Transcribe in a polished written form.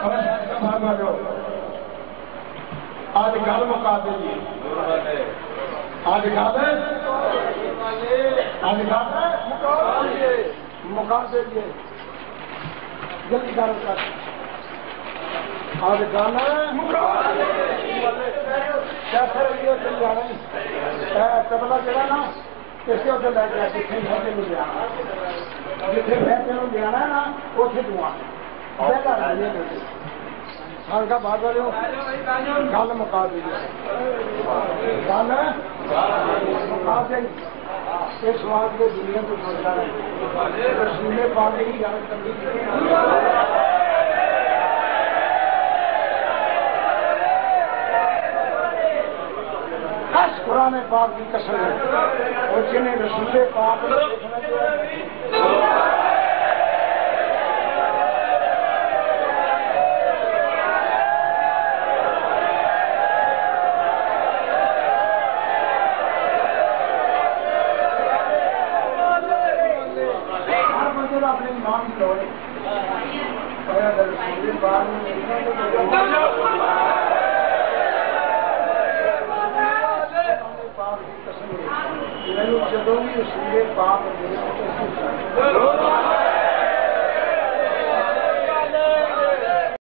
आज गल मुका दीजिए, आज गल मुका दीजिए, जल्दी गल कर। आज गल कैसे चल जाना तबला जरा ना इसे उसे लैके जिथे मैं तेन लिया, जिथे मैं तेन लिया ना उसे तू आ हल्का बात करो, गल मुका दीजिए, गल मुका दे। इस बात को दुनिया को समझता है रसूले पाक ही गल करनी। कुरान पाक की कसम है और जिन्हें रसूले पाक अपने नाम की लोड़ जदों भी रसूले पाक